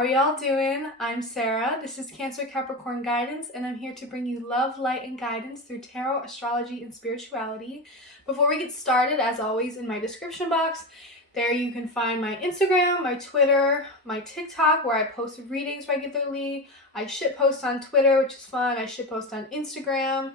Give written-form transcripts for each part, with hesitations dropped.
are y'all doing? I'm Sarah. This is Cancer Capricorn Guidance, and I'm here to bring you love, light, and guidance through tarot, astrology, and spirituality. Before we get started, as always, in my description box, there you can find my Instagram, my Twitter, my TikTok, where I post readings regularly. I shitpost on Twitter, which is fun. I shitpost on Instagram.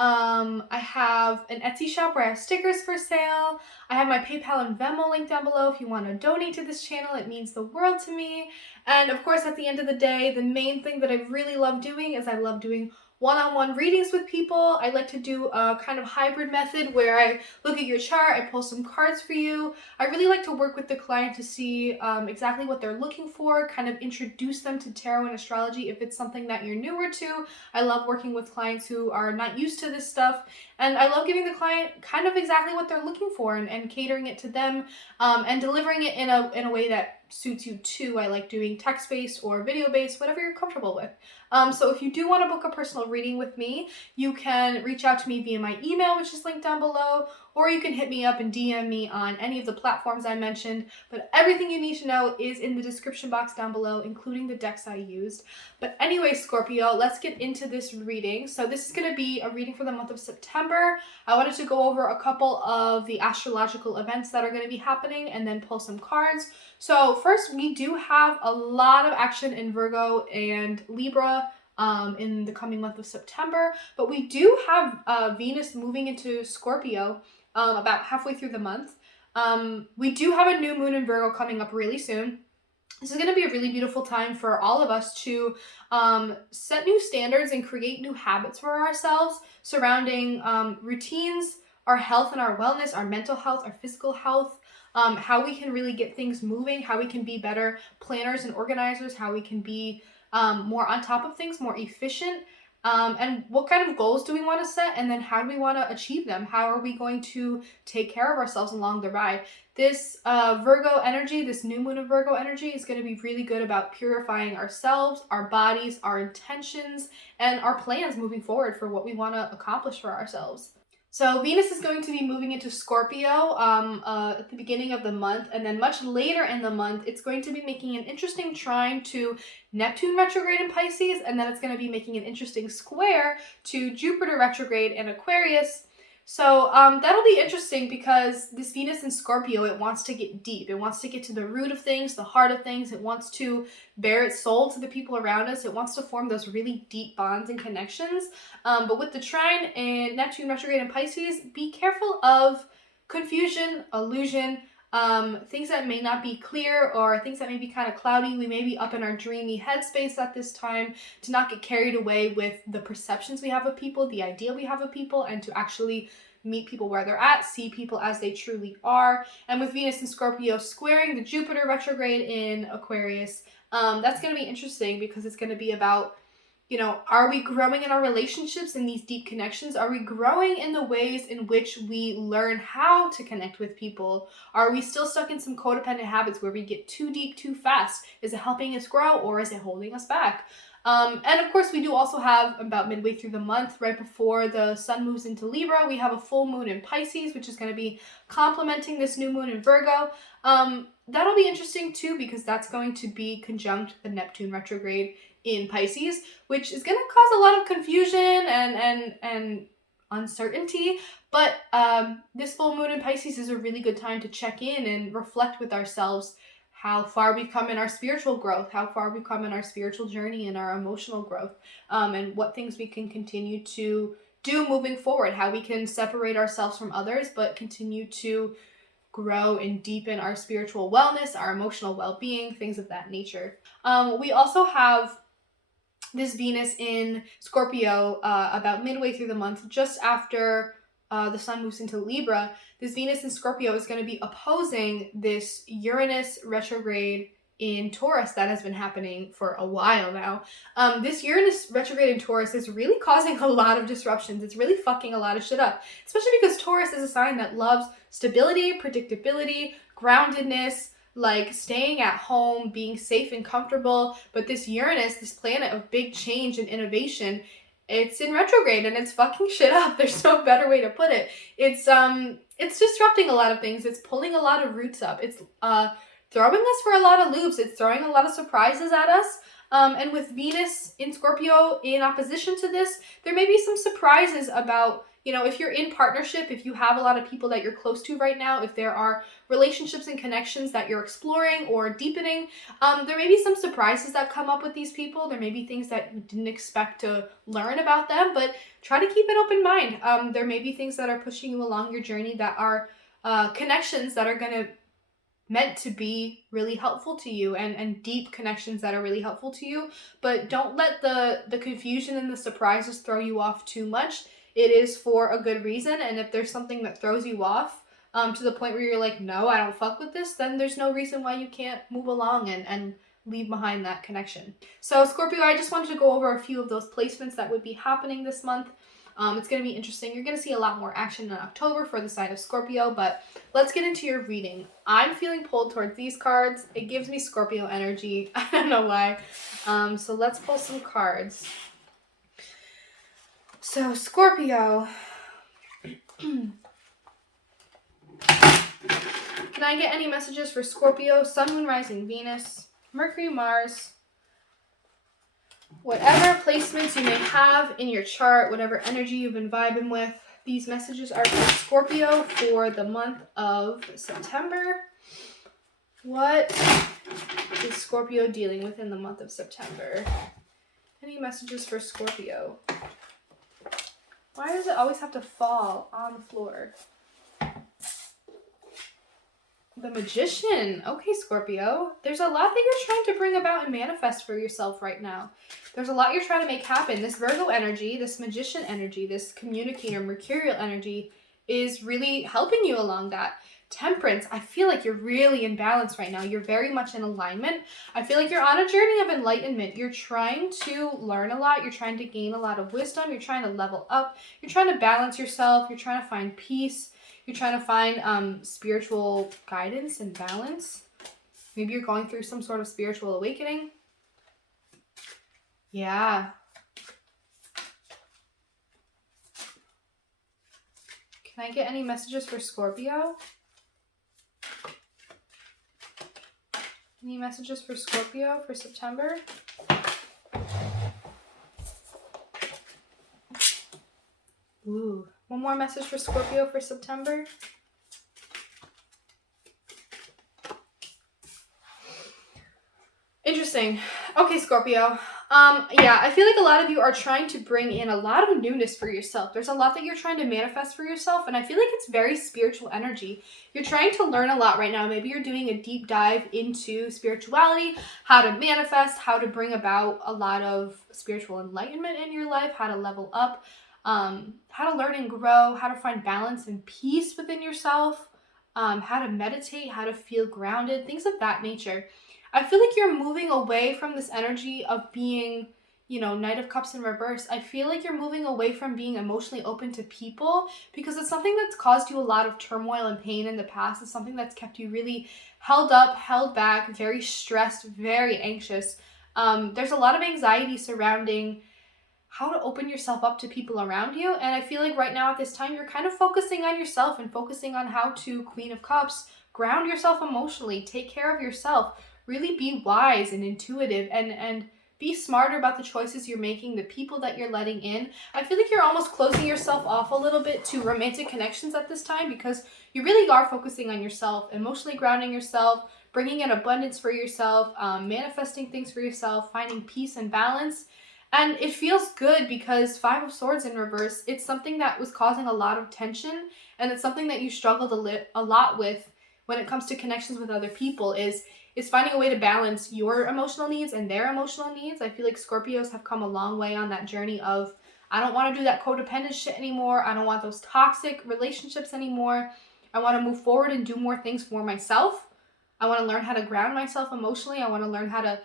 I have an Etsy shop where I have stickers for sale. I have my PayPal and Venmo link down below if you want to donate to this channel. It means the world to me. And of course, at the end of the day, the main thing that I really love doing is I love doing one-on-one readings with people. I like to do a kind of hybrid method where I look at your chart, I pull some cards for you. I really like to work with the client to see exactly what they're looking for, kind of introduce them to tarot and astrology if it's something that you're newer to. I love working with clients who are not used to this stuff, and I love giving the client kind of exactly what they're looking for and catering it to them and delivering it in a way that suits you too. I like doing text-based or video-based, whatever you're comfortable with. So if you do want to book a personal reading with me, you can reach out to me via my email, which is linked down below, or you can hit me up and DM me on any of the platforms I mentioned. But everything you need to know is in the description box down below, including the decks I used. But anyway, Scorpio, let's get into this reading. So this is going to be a reading for the month of September. I wanted to go over a couple of the astrological events that are going to be happening and then pull some cards. So first, we do have a lot of action in Virgo and Libra in the coming month of September, but we do have Venus moving into Scorpio about halfway through the month. We do have a new moon in Virgo coming up really soon. This is going to be a really beautiful time for all of us to set new standards and create new habits for ourselves surrounding routines, our health and our wellness, our mental health, our physical health, how we can really get things moving, how we can be better planners and organizers, how we can be more on top of things, more efficient, and what kind of goals do we want to set, and then how do we want to achieve them? How are we going to take care of ourselves along the ride? This Virgo energy, this new moon of Virgo energy is going to be really good about purifying ourselves, our bodies, our intentions, and our plans moving forward for what we want to accomplish for ourselves. So Venus is going to be moving into Scorpio at the beginning of the month, and then much later in the month, it's going to be making an interesting trine to Neptune retrograde in Pisces, and then it's going to be making an interesting square to Jupiter retrograde in Aquarius. So that'll be interesting because this Venus in Scorpio, it wants to get deep. It wants to get to the root of things, the heart of things. It wants to bare its soul to the people around us. It wants to form those really deep bonds and connections. But with the trine and Neptune retrograde in Pisces, be careful of confusion, illusion, things that may not be clear or things that may be kind of cloudy. We may be up in our dreamy headspace at this time, to not get carried away with the perceptions we have of people, the idea we have of people, and to actually meet people where they're at, see people as they truly are. And with Venus and Scorpio squaring the Jupiter retrograde in Aquarius, that's going to be interesting because it's going to be about, are we growing in our relationships, in these deep connections? Are we growing in the ways in which we learn how to connect with people? Are we still stuck in some codependent habits where we get too deep too fast? Is it helping us grow or is it holding us back? And of course, we do also have about midway through the month, right before the sun moves into Libra, we have a full moon in Pisces, which is going to be complementing this new moon in Virgo. That'll be interesting too, because that's going to be conjunct the Neptune retrograde in Pisces, which is going to cause a lot of confusion and uncertainty. But this full moon in Pisces is a really good time to check in and reflect with ourselves how far we've come in our spiritual growth, how far we've come in our spiritual journey and our emotional growth, and what things we can continue to do moving forward, how we can separate ourselves from others, but continue to grow and deepen our spiritual wellness, our emotional well-being, things of that nature. We also have this Venus in Scorpio about midway through the month, just after the sun moves into Libra. This Venus in Scorpio is going to be opposing this Uranus retrograde in Taurus that has been happening for a while now. This Uranus retrograde in Taurus is really causing a lot of disruptions. It's really fucking a lot of shit up, especially because Taurus is a sign that loves stability, predictability, groundedness, like staying at home, being safe and comfortable. But this Uranus, this planet of big change and innovation, it's in retrograde and it's fucking shit up. There's no better way to put it. It's disrupting a lot of things. It's pulling a lot of roots up. It's throwing us for a lot of loops. It's throwing a lot of surprises at us. And with Venus in Scorpio in opposition to this, there may be some surprises about, if you're in partnership, if you have a lot of people that you're close to right now, if there are relationships and connections that you're exploring or deepening, there may be some surprises that come up with these people. There may be things that you didn't expect to learn about them, but try to keep an open mind. There may be things that are pushing you along your journey that are connections that are going to meant to be really helpful to you, and deep connections that are really helpful to you. But don't let the confusion and the surprises throw you off too much. It is for a good reason, and if there's something that throws you off to the point where you're like, no, I don't fuck with this, then there's no reason why you can't move along and leave behind that connection. So Scorpio, I just wanted to go over a few of those placements that would be happening this month. It's going to be interesting. You're going to see a lot more action in October for the sign of Scorpio, but let's get into your reading. I'm feeling pulled towards these cards. It gives me Scorpio energy. I don't know why. So let's pull some cards. So Scorpio. Can I get any messages for Scorpio, Sun, Moon, Rising, Venus, Mercury, Mars, whatever placements you may have in your chart, whatever energy you've been vibing with? These messages are for Scorpio for the month of September. What is Scorpio dealing with in the month of September? Any messages for Scorpio? Why does it always have to fall on the floor? The Magician. Okay, Scorpio. There's a lot that you're trying to bring about and manifest for yourself right now. There's a lot you're trying to make happen. This Virgo energy, this Magician energy, this communicator, Mercurial energy is really helping you along that. Temperance. I feel like you're really in balance right now. You're very much in alignment. I feel like you're on a journey of enlightenment. You're trying to learn a lot. You're trying to gain a lot of wisdom. You're trying to level up. You're trying to balance yourself. You're trying to find peace. You're trying to find spiritual guidance and balance. Maybe you're going through some sort of spiritual awakening. Yeah. Can I get any messages for Scorpio? Any messages for Scorpio for September? Ooh. One more message for Scorpio for September. Interesting. Okay, Scorpio. Yeah, I feel like a lot of you are trying to bring in a lot of newness for yourself. There's a lot that you're trying to manifest for yourself, and I feel like it's very spiritual energy. You're trying to learn a lot right now. Maybe you're doing a deep dive into spirituality, how to manifest, how to bring about a lot of spiritual enlightenment in your life, how to level up, how to learn and grow, how to find balance and peace within yourself, how to meditate, how to feel grounded, things of that nature. I feel like you're moving away from this energy of being, Knight of Cups in reverse. I feel like you're moving away from being emotionally open to people because it's something that's caused you a lot of turmoil and pain in the past. It's something that's kept you really held up, held back, very stressed, very anxious. There's a lot of anxiety surrounding how to open yourself up to people around you. And I feel like right now at this time, you're kind of focusing on yourself and focusing on how to, Queen of Cups, ground yourself emotionally, take care of yourself, really be wise and intuitive and be smarter about the choices you're making, the people that you're letting in. I feel like you're almost closing yourself off a little bit to romantic connections at this time because you really are focusing on yourself, emotionally grounding yourself, bringing in abundance for yourself, manifesting things for yourself, finding peace and balance. And it feels good because Five of Swords in reverse, it's something that was causing a lot of tension, and it's something that you struggled a lot with when it comes to connections with other people is finding a way to balance your emotional needs and their emotional needs. I feel like Scorpios have come a long way on that journey of, I don't want to do that codependent shit anymore. I don't want those toxic relationships anymore. I want to move forward and do more things for myself. I want to learn how to ground myself emotionally. I want to learn how to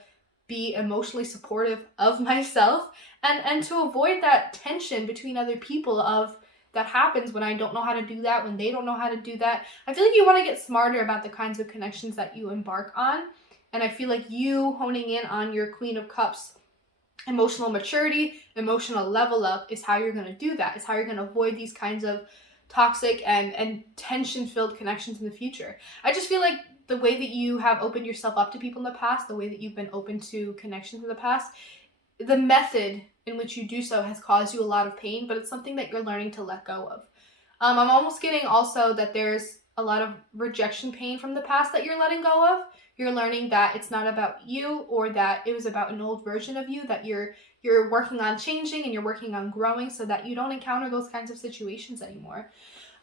be emotionally supportive of myself and to avoid that tension between other people of that happens when I don't know how to do that, when they don't know how to do that. I feel like you want to get smarter about the kinds of connections that you embark on. And I feel like you honing in on your Queen of Cups emotional maturity, emotional level up is how you're going to do that. It's how you're going to avoid these kinds of toxic and tension-filled connections in the future. I just feel like the way that you have opened yourself up to people in the past, the way that you've been open to connections in the past, the method in which you do so has caused you a lot of pain, but it's something that you're learning to let go of. I'm almost getting also that there's a lot of rejection pain from the past that you're letting go of. You're learning that it's not about you, or that it was about an old version of you, that you're working on changing and you're working on growing so that you don't encounter those kinds of situations anymore.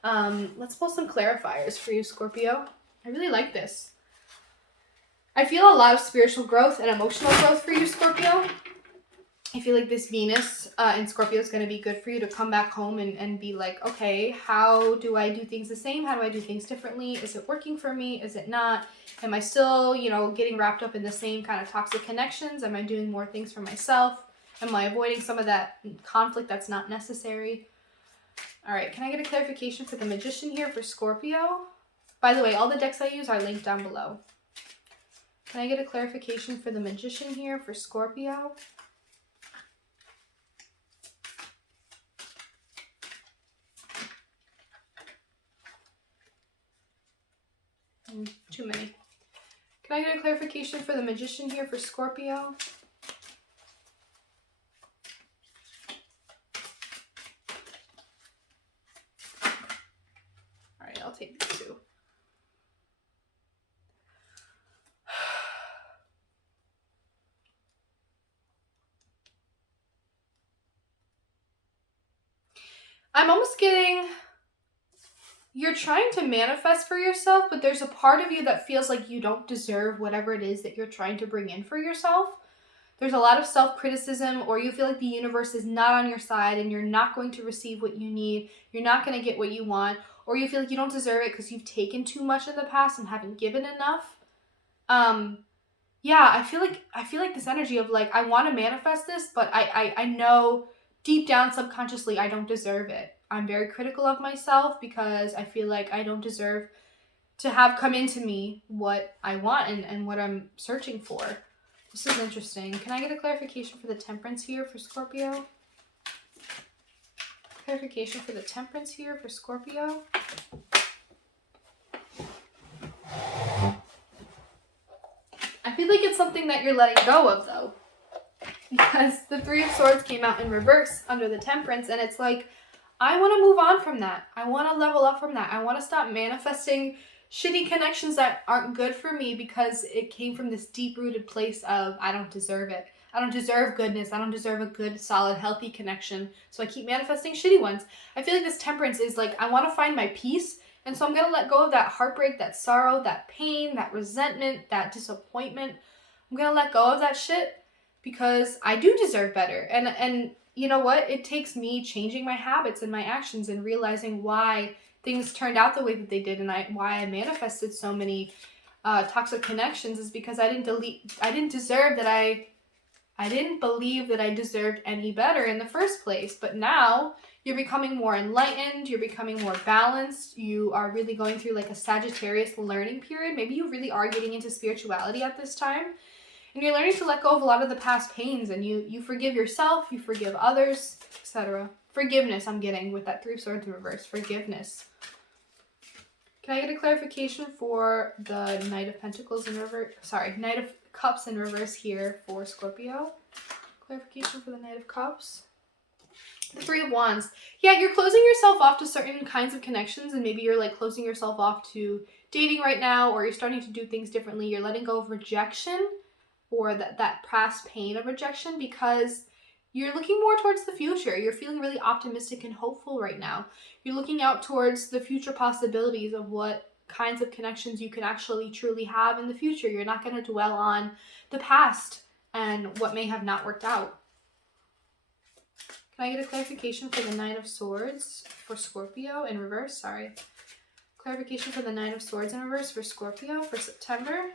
Let's pull some clarifiers for you, Scorpio. I really like this. I feel a lot of spiritual growth and emotional growth for you, Scorpio. I feel like this Venus in Scorpio is going to be good for you to come back home and be like, okay, how do I do things the same? How do I do things differently? Is it working for me? Is it not? Am I still, getting wrapped up in the same kind of toxic connections? Am I doing more things for myself? Am I avoiding some of that conflict that's not necessary? All right, can I get a clarification for the Magician here for Scorpio? By the way, all the decks I use are linked down below. Can I get a clarification for the Magician here for Scorpio? Too many. Can I get a clarification for the Magician here for Scorpio? All right, I'll take these two. I'm almost getting... You're trying to manifest for yourself, but there's a part of you that feels like you don't deserve whatever it is that you're trying to bring in for yourself. There's a lot of self-criticism, or you feel like the universe is not on your side and you're not going to receive what you need. You're not going to get what you want, or you feel like you don't deserve it because you've taken too much in the past and haven't given enough. Yeah, I feel like this energy of like, I want to manifest this, but I know deep down subconsciously I don't deserve it. I'm very critical of myself because I feel like I don't deserve to have come into me what I want and what I'm searching for. This is interesting. Can I get a clarification for the Temperance here for Scorpio? Clarification for the Temperance here for Scorpio. I feel like it's something that you're letting go of, though, because the Three of Swords came out in reverse under the Temperance, and it's like, I want to move on from that. I want to level up from that. I want to stop manifesting shitty connections that aren't good for me because it came from this deep-rooted place of I don't deserve it. I don't deserve goodness. I don't deserve a good, solid, healthy connection. So I keep manifesting shitty ones. I feel like this Temperance is like, I want to find my peace. And so I'm going to let go of that heartbreak, that sorrow, that pain, that resentment, that disappointment. I'm going to let go of that shit because I do deserve better. And you know what? It takes me changing my habits and my actions and realizing why things turned out the way that they did and why I manifested so many toxic connections is because I didn't believe that I deserved any better in the first place. But now you're becoming more enlightened, you're becoming more balanced, you are really going through like a Sagittarius learning period. Maybe you really are getting into spirituality at this time. And you're learning to let go of a lot of the past pains, and you forgive yourself, you forgive others, etc. Forgiveness, I'm getting with that Three of Swords in reverse. Forgiveness. Can I get a clarification for the Knight of Pentacles in reverse? Sorry, Knight of Cups in reverse here for Scorpio. Clarification for the Knight of Cups. The Three of Wands. Yeah, you're closing yourself off to certain kinds of connections, and maybe you're like closing yourself off to dating right now, or you're starting to do things differently. You're letting go of rejection, or that past pain of rejection, because you're looking more towards the future. You're feeling really optimistic and hopeful right now. You're looking out towards the future possibilities of what kinds of connections you can actually truly have in the future. You're not going to dwell on the past and what may have not worked out. Can I get a clarification for the Knight of Swords for Scorpio in reverse? Sorry. Clarification for the Knight of Swords in reverse for Scorpio for September.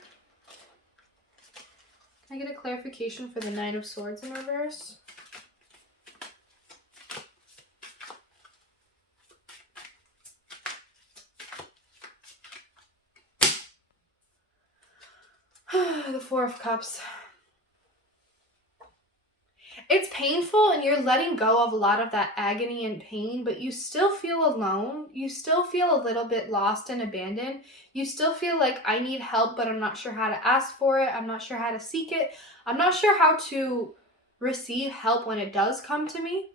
Can I get a clarification for the Knight of Swords in reverse? The Four of Cups. It's painful and you're letting go of a lot of that agony and pain, but you still feel alone. You still feel a little bit lost and abandoned. You still feel like I need help, but I'm not sure how to ask for it. I'm not sure how to seek it. I'm not sure how to receive help when it does come to me.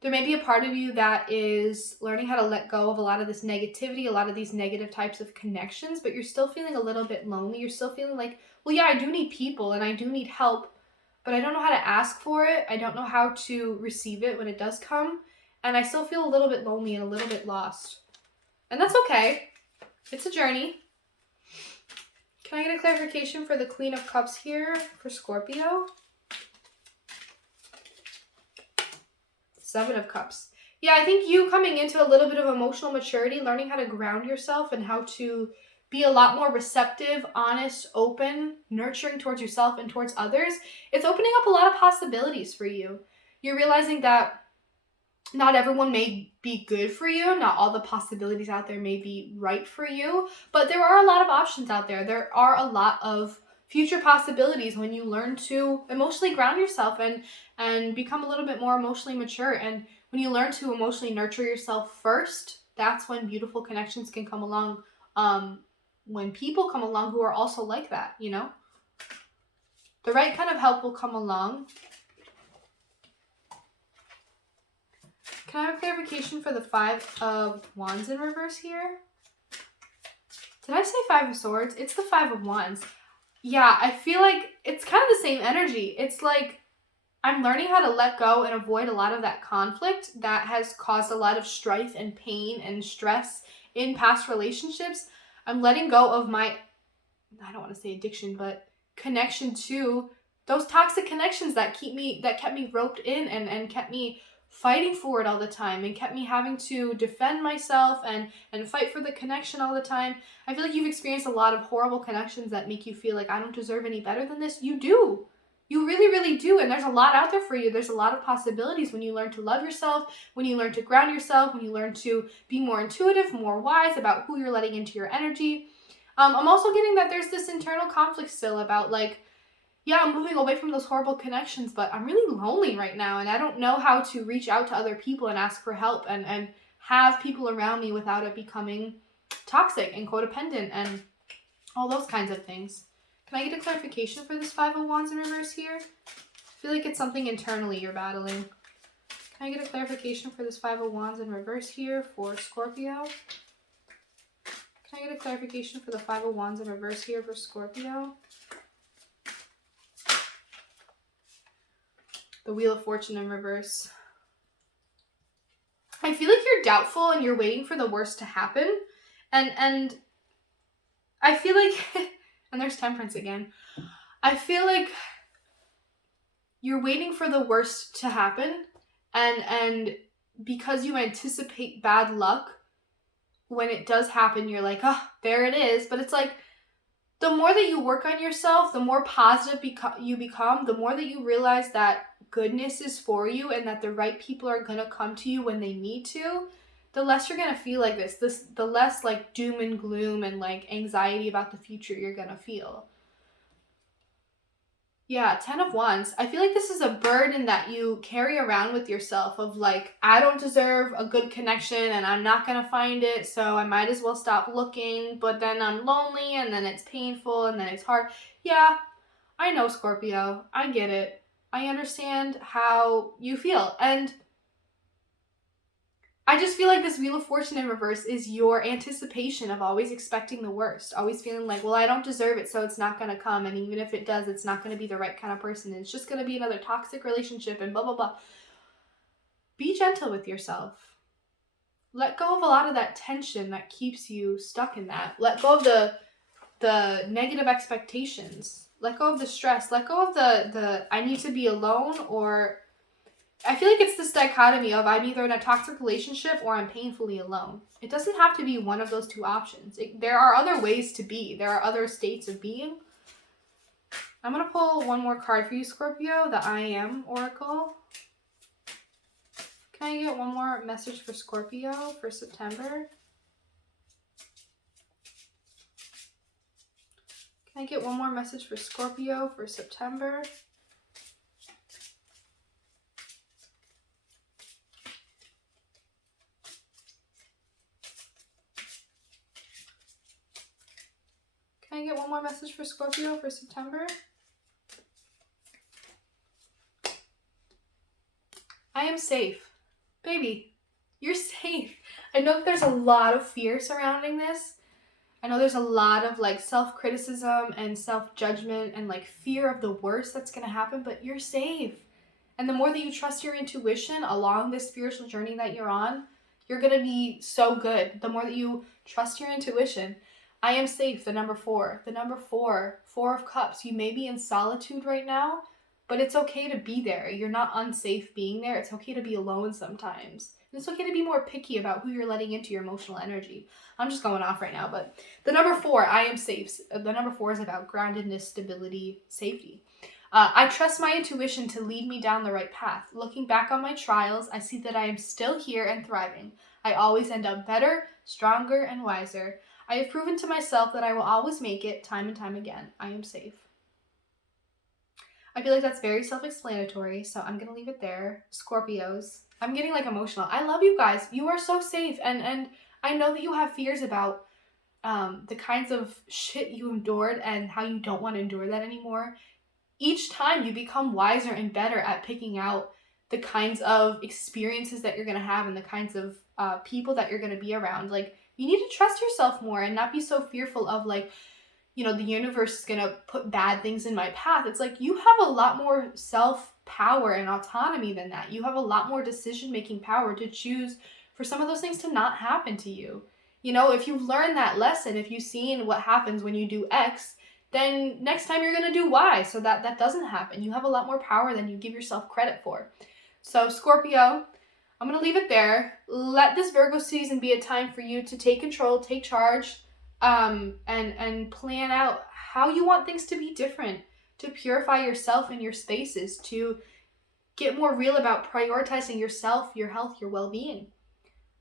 There may be a part of you that is learning how to let go of a lot of this negativity, a lot of these negative types of connections, but you're still feeling a little bit lonely. You're still feeling like, well, yeah, I do need people and I do need help, but I don't know how to ask for it. I don't know how to receive it when it does come. And I still feel a little bit lonely and a little bit lost. And that's okay. It's a journey. Can I get a clarification for the Queen of Cups here for Scorpio? Seven of Cups. Yeah, I think you coming into a little bit of emotional maturity, learning how to ground yourself and how to be a lot more receptive, honest, open, nurturing towards yourself and towards others. It's opening up a lot of possibilities for you. You're realizing that not everyone may be good for you. Not all the possibilities out there may be right for you, but there are a lot of options out there. There are a lot of future possibilities when you learn to emotionally ground yourself and become a little bit more emotionally mature. And when you learn to emotionally nurture yourself first, that's when beautiful connections can come along. When people come along who are also like that, you know? The right kind of help will come along. Can I have clarification for the Five of Wands in reverse here? Did I say Five of Swords? It's the Five of Wands. Yeah, I feel like it's kind of the same energy. It's like I'm learning how to let go and avoid a lot of that conflict that has caused a lot of strife and pain and stress in past relationships. I'm letting go of my, I don't want to say addiction, but connection to those toxic connections that kept me roped in and kept me fighting for it all the time and kept me having to defend myself and fight for the connection all the time. I feel like you've experienced a lot of horrible connections that make you feel like I don't deserve any better than this. You do. You really, really do. And there's a lot out there for you. There's a lot of possibilities when you learn to love yourself, when you learn to ground yourself, when you learn to be more intuitive, more wise about who you're letting into your energy. I'm also getting that there's this internal conflict still about like, yeah, I'm moving away from those horrible connections, but I'm really lonely right now and I don't know how to reach out to other people and ask for help and have people around me without it becoming toxic and codependent and all those kinds of things. Can I get a clarification for this Five of Wands in reverse here? I feel like it's something internally you're battling. Can I get a clarification for this Five of Wands in reverse here for Scorpio? Can I get a clarification for the Five of Wands in reverse here for Scorpio? The Wheel of Fortune in reverse. I feel like you're doubtful and you're waiting for the worst to happen. And I feel like, and there's Temperance again. I feel like you're waiting for the worst to happen. And because you anticipate bad luck, when it does happen, you're like, oh, there it is. But it's like, the more that you work on yourself, the more positive you become, the more that you realize that goodness is for you and that the right people are going to come to you when they need to, the less you're going to feel like this, the less like doom and gloom and like anxiety about the future you're going to feel. Yeah, 10 of Wands. I feel like this is a burden that you carry around with yourself of like, I don't deserve a good connection and I'm not going to find it, so I might as well stop looking, but then I'm lonely and then it's painful and then it's hard. Yeah, I know, Scorpio. I get it. I understand how you feel. And I just feel like this Wheel of Fortune in reverse is your anticipation of always expecting the worst. Always feeling like, well, I don't deserve it, so it's not going to come. And even if it does, it's not going to be the right kind of person. It's just going to be another toxic relationship and blah, blah, blah. Be gentle with yourself. Let go of a lot of that tension that keeps you stuck in that. Let go of the negative expectations. Let go of the stress. Let go of the I need to be alone, or I feel like it's this dichotomy of I'm either in a toxic relationship or I'm painfully alone. It doesn't have to be one of those two options. There are other ways to be. There are other states of being. I'm going to pull one more card for you, Scorpio, the I Am Oracle. Can I get one more message for Scorpio for September? Can I get one more message for Scorpio for September? one more message for Scorpio for September. I am safe. Baby, you're safe. I know that there's a lot of fear surrounding this. I know there's a lot of like self-criticism and self-judgment and like fear of the worst that's going to happen, but you're safe. And the more that you trust your intuition along this spiritual journey that you're on, you're going to be so good. The more that you trust your intuition. I am safe, the number 4. The number 4, 4 of Cups. You may be in solitude right now, but it's okay to be there. You're not unsafe being there. It's okay to be alone sometimes. And it's okay to be more picky about who you're letting into your emotional energy. I'm just going off right now, but the number 4, I am safe. The number 4 is about groundedness, stability, safety. I trust my intuition to lead me down the right path. Looking back on my trials, I see that I am still here and thriving. I always end up better, stronger, and wiser. I have proven to myself that I will always make it time and time again. I am safe. I feel like that's very self-explanatory, so I'm going to leave it there. Scorpios. I'm getting like emotional. I love you guys. You are so safe. And I know that you have fears about the kinds of shit you endured and how you don't want to endure that anymore. Each time you become wiser and better at picking out the kinds of experiences that you're going to have and the kinds of people that you're going to be around. Like, you need to trust yourself more and not be so fearful of like, you know, the universe is going to put bad things in my path. It's like, you have a lot more self-power and autonomy than that. You have a lot more decision-making power to choose for some of those things to not happen to you. You know, if you've learned that lesson, if you've seen what happens when you do X, then next time you're going to do Y so that doesn't happen. You have a lot more power than you give yourself credit for. So Scorpio, I'm going to leave it there. Let this Virgo season be a time for you to take control, take charge, and plan out how you want things to be different, to purify yourself and your spaces, to get more real about prioritizing yourself, your health, your well-being.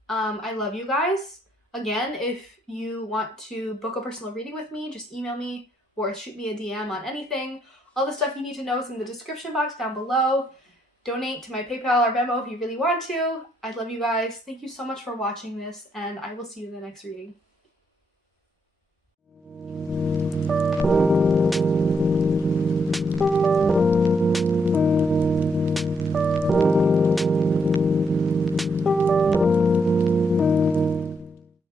I love you guys. Again, if you want to book a personal reading with me, just email me or shoot me a DM on anything. All the stuff you need to know is in the description box down below. Donate to my PayPal or Venmo if you really want to. I love you guys. Thank you so much for watching this, and I will see you in the next reading.